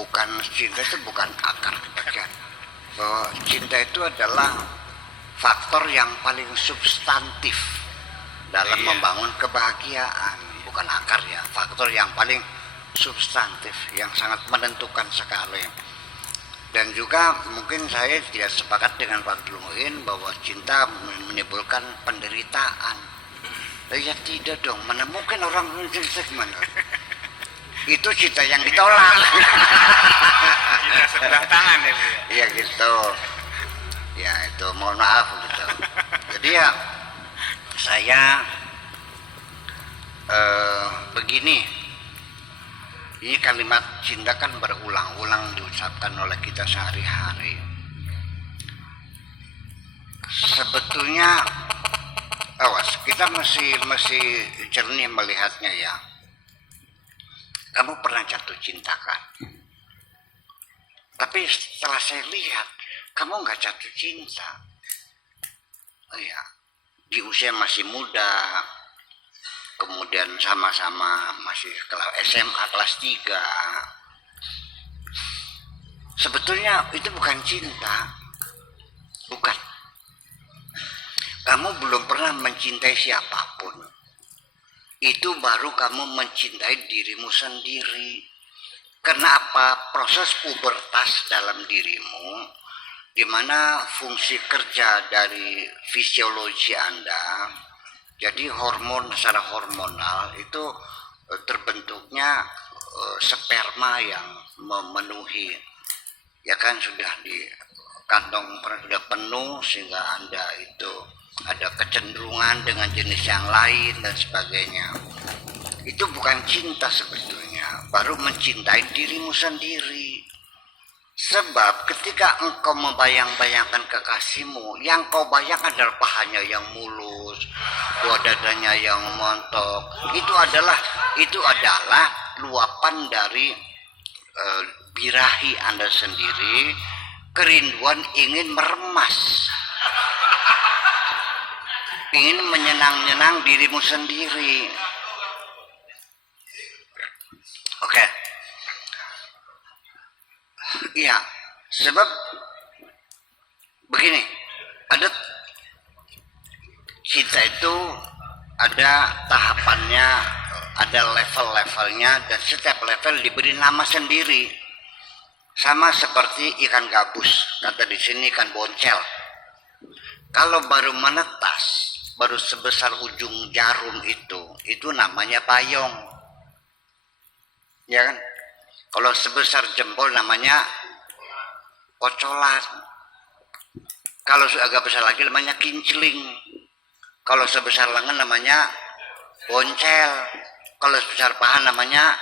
bukan cinta itu bukan akar kebahagiaan. Bahwa cinta itu adalah faktor yang paling substantif dalam membangun kebahagiaan, bukan akar ya, faktor yang paling substantif yang sangat menentukan sekali. Dan juga mungkin saya tidak sepakat dengan Pak Dulmuin bahwa cinta menimbulkan penderitaan. Ya tidak dong, mana mungkin orang menderita gimana? Itu cinta yang ditolak. Cinta sebelah tangan ya Bu. Iya gitu. Ya itu mohon maaf gitu. Jadi ya saya begini, ini kalimat cinta kan berulang-ulang diucapkan oleh kita sehari-hari. Sebetulnya awas, kita masih jernih melihatnya ya. Kamu pernah jatuh cinta kan? Tapi setelah saya lihat, kamu nggak jatuh cinta. Oh ya, di usia masih muda, kemudian sama-sama masih kelas SMA kelas 3. Sebetulnya itu bukan cinta. Bukan. Kamu belum pernah mencintai siapapun. Itu baru kamu mencintai dirimu sendiri. Karena apa? Proses pubertas dalam dirimu, di mana fungsi kerja dari fisiologi Anda, jadi hormon secara hormonal itu terbentuknya sperma yang memenuhi, ya kan, sudah di kantong sudah penuh sehingga Anda itu ada kecenderungan dengan jenis yang lain dan sebagainya. Itu bukan cinta sebetulnya, baru mencintai dirimu sendiri. Sebab ketika engkau membayang-bayangkan kekasihmu, yang kau bayangkan adalah pahanya yang mulus, dadanya yang montok. Itu adalah luapan dari birahi Anda sendiri, kerinduan ingin meremas, ingin menyenang-nyenang dirimu sendiri. Oke. Iya, sebab begini, ada cinta itu ada tahapannya, ada level-levelnya, dan setiap level diberi nama sendiri. Sama seperti ikan gabus, kata di sini ikan boncel. Kalau baru menetas, baru sebesar ujung jarum itu namanya payung. Ya kan? Kalau sebesar jempol namanya kocolan. Kalau agak besar lagi namanya kincling. Kalau sebesar lengan namanya boncel. Kalau sebesar paha namanya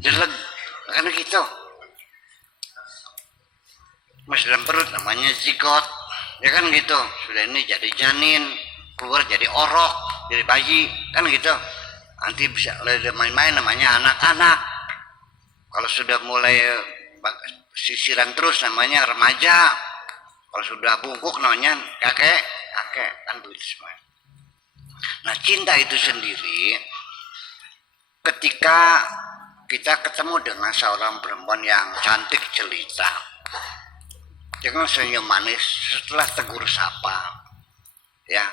deleg. Kan gitu. Masih dalam perut namanya zigot. Ya kan gitu. Sudah ini jadi janin, keluar jadi orok, jadi bayi. Kan gitu. Nanti bisa main-main namanya anak-anak. Kalau sudah mulai sisiran terus namanya remaja. Kalau sudah bungkuk namanya kakek kan begitu semua. Nah, cinta itu sendiri, ketika kita ketemu dengan seorang perempuan yang cantik jelita, dengan senyum manis, setelah tegur sapa, ya,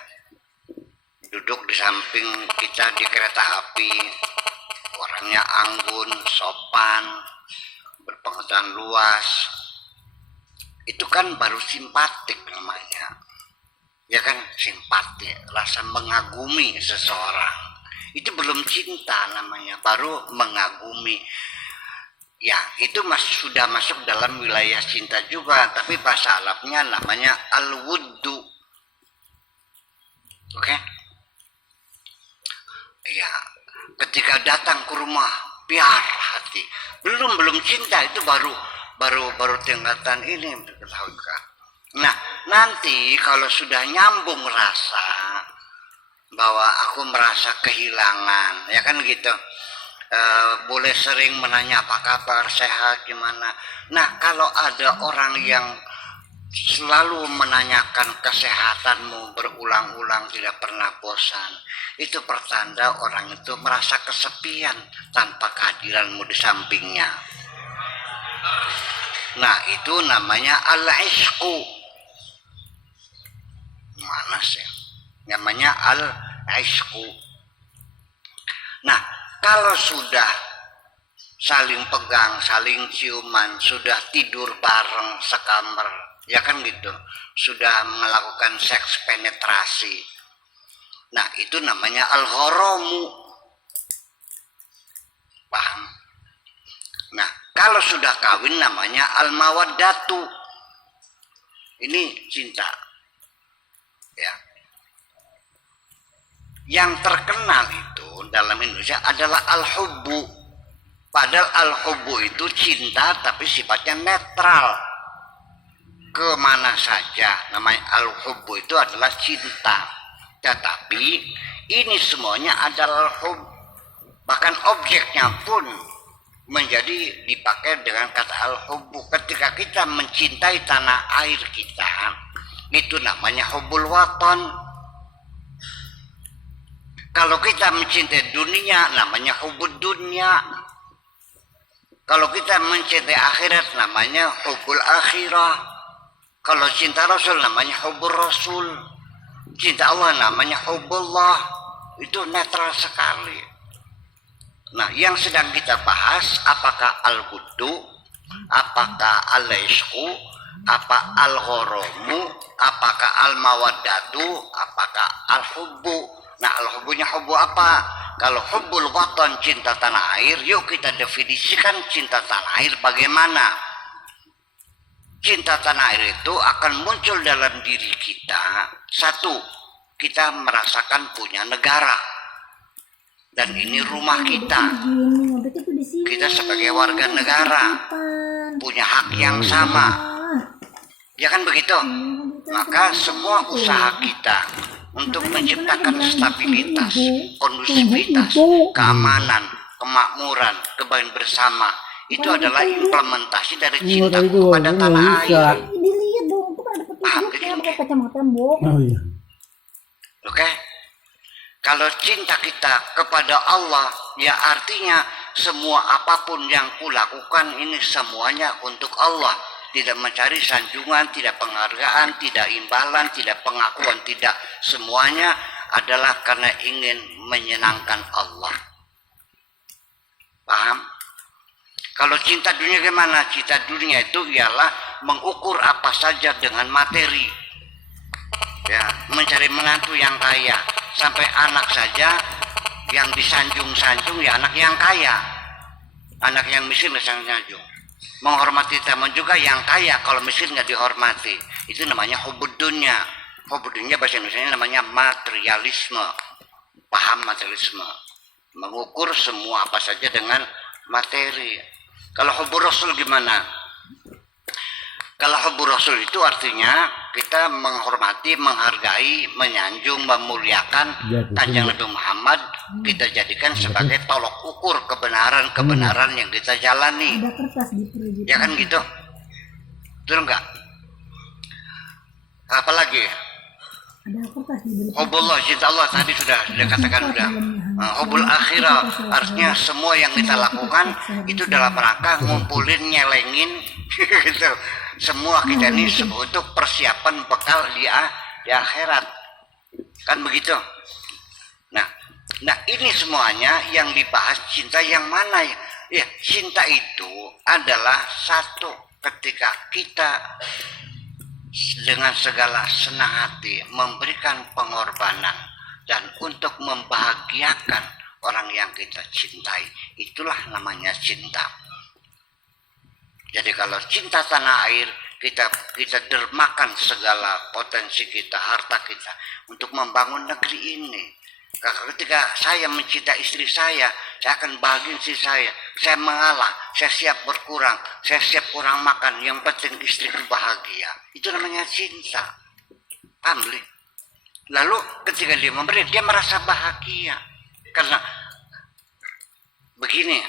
duduk di samping kita di kereta api, orangnya anggun, sopan, berpengetahuan luas, itu kan baru simpatik namanya. Ya kan, simpatik, rasa mengagumi seseorang. Itu belum cinta namanya, baru mengagumi. Ya, itu sudah masuk dalam wilayah cinta juga, tapi bahasa Arabnya namanya al-wuddu. Oke? Ya, ketika datang ke rumah biar hati, belum cinta, itu baru tingkatan ini. Nah, nanti kalau sudah nyambung rasa bahwa aku merasa kehilangan, ya kan gitu, boleh sering menanya apa kabar, sehat, gimana. Nah, kalau ada orang yang selalu menanyakan kesehatanmu berulang-ulang, tidak pernah bosan, itu pertanda orang itu merasa kesepian tanpa kehadiranmu di sampingnya. Nah, itu namanya al-ishqu. Mana sih? Namanya al-ishqu. Nah, kalau sudah saling pegang, saling ciuman, sudah tidur bareng sekamar, ya kan gitu, sudah melakukan seks penetrasi. Nah, itu namanya al-gharamu. Paham? Nah, kalau sudah kawin namanya al-mawaddatu. Ini cinta. Ya. Yang terkenal itu dalam Indonesia adalah al-hubbu. Padahal al-hubbu itu cinta tapi sifatnya netral. Kemana saja namanya al-hubbu itu adalah cinta. Tetapi ini semuanya adalah hub. Bahkan objeknya pun menjadi dipakai dengan kata al-hubbu. Ketika kita mencintai tanah air kita, itu namanya hubbul watan. Kalau kita mencintai dunia, namanya hubbud dunia. Kalau kita mencintai akhirat, namanya hubbul akhirah. Kalau cinta Rasul, namanya hubbur Rasul. Cinta Allah, namanya hubbullah. Itu netral sekali. Nah, yang sedang kita bahas, apakah al-huddu, apakah al-ishqu, apa al-gharamu, apakah al-mawaddatu, apakah al-hubbu. Nah, al-hubbunya hubbu apa? Kalau hubbul watan, cinta tanah air, yuk kita definisikan cinta tanah air bagaimana. Cinta tanah air itu akan muncul dalam diri kita. Satu, kita merasakan punya negara. Dan ini rumah kita. Kita sebagai warga negara punya hak yang sama. Ya kan begitu? Maka semua usaha kita untuk menciptakan stabilitas, kondusivitas, keamanan, kemakmuran, kebahagiaan bersama, itu adalah implementasi dari cintaku kepada tanah air. Paham kacamata, Oke? Kalau cinta kita kepada Allah, ya artinya semua apapun yang kulakukan ini semuanya untuk Allah. Tidak mencari sanjungan, tidak penghargaan, tidak imbalan, tidak pengakuan, tidak. Semuanya adalah karena ingin menyenangkan Allah. Paham? Kalau cinta dunia gimana? Cinta dunia itu ialah mengukur apa saja dengan materi. Ya, mencari menantu yang kaya. Sampai anak saja yang disanjung-sanjung ya anak yang kaya. Anak yang miskin disanjung. Menghormati teman juga yang kaya, kalau miskin nggak dihormati. Itu namanya hubbud dunya. Hubbud dunya bahasa Indonesia namanya materialisme. Paham materialisme? Mengukur semua apa saja dengan materi. Kalau hubbur Rasul gimana? Kalau hubbur Rasul itu artinya kita menghormati, menghargai, menyanjung, memuliakan Kanjeng Nabi Muhammad. Kita jadikan sebagai tolok ukur kebenaran-kebenaran yang kita jalani. Ya kan gitu? Betul enggak? Apalagi? Hubbullah, cinta Allah tadi sudah katakan sudah. Hubbul akhirah artinya semua yang kita lakukan itu dalam rangka ngumpulin, nyelengin gitu. Semua kita ini untuk persiapan bekal di akhirat. Kan begitu? Nah ini semuanya yang dibahas cinta yang mana ya? Ya, cinta itu adalah satu ketika kita dengan segala senang hati memberikan pengorbanan dan untuk membahagiakan orang yang kita cintai. Itulah namanya cinta. Jadi kalau cinta tanah air, kita dermakan segala potensi kita, harta kita untuk membangun negeri ini. Ketika saya mencintai istri saya akan bahagiain istri saya. Saya mengalah, saya siap berkurang, saya siap kurang makan. Yang penting istriku bahagia. Itu namanya cinta. Paham? Lalu ketika dia memberi, dia merasa bahagia. Karena begini.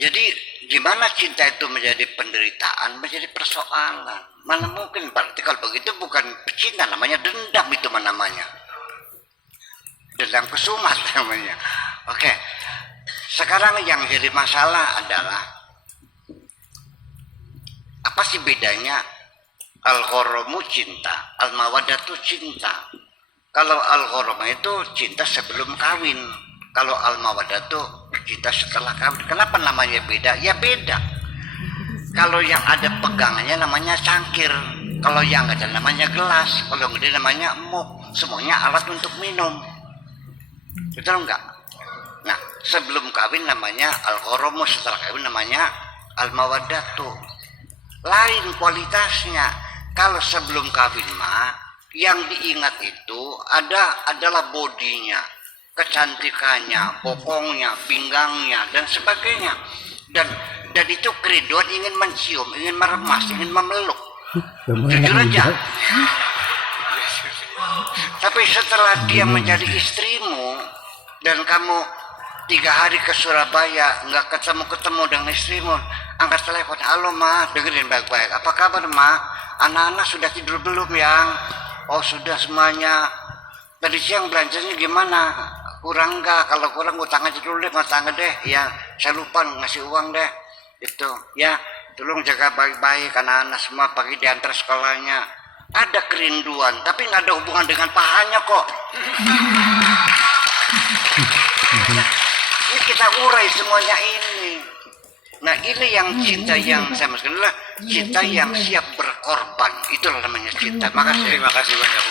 Jadi gimana cinta itu menjadi penderitaan, menjadi persoalan? Mana mungkin? Berarti kalau begitu bukan cinta, namanya dendam itu namanya. Dendam kesumat namanya. Oke. Sekarang yang jadi masalah adalah Apa sih bedanya? Al-gharamu cinta, al-mawaddatu cinta. Kalau al-gharamu itu cinta sebelum kawin, kalau al-mawaddatu cinta setelah kawin. Kenapa namanya beda? Ya beda. Kalau yang ada pegangannya namanya cangkir, kalau yang ada namanya gelas, kalau gede namanya muk. Semuanya alat untuk minum. Betul enggak? Nah, sebelum kawin namanya al-gharamu, setelah kawin namanya al-mawaddatu. Lain kualitasnya. Kalau sebelum kawin mah yang diingat itu adalah bodinya, kecantikannya, bokongnya, pinggangnya dan sebagainya. Dan itu kerinduan ingin mencium, ingin meremas, ingin memeluk. Jujur aja. Tapi setelah dia menjadi istrimu dan kamu 3 hari ke Surabaya nggak ketemu dengan istrimu, angkat telepon, halo ma, dengerin baik-baik, apa kabar ma, anak-anak sudah tidur belum yang? Oh sudah semuanya. Tadi siang belanjanya gimana? Kurang nggak? Kalau kurang utang aja dulu deh, ngutang deh. Ya saya lupa ngasih uang deh. Itu ya, tolong jaga baik-baik anak-anak semua pagi diantar sekolahnya. Ada kerinduan, tapi nggak ada hubungan dengan pahanya kok. Ini kita urai semuanya ini. Nah ini yang cinta yang saya maksudkan adalah cinta yang siap berkorban. Itulah namanya cinta. Makasih. Terima kasih banyak.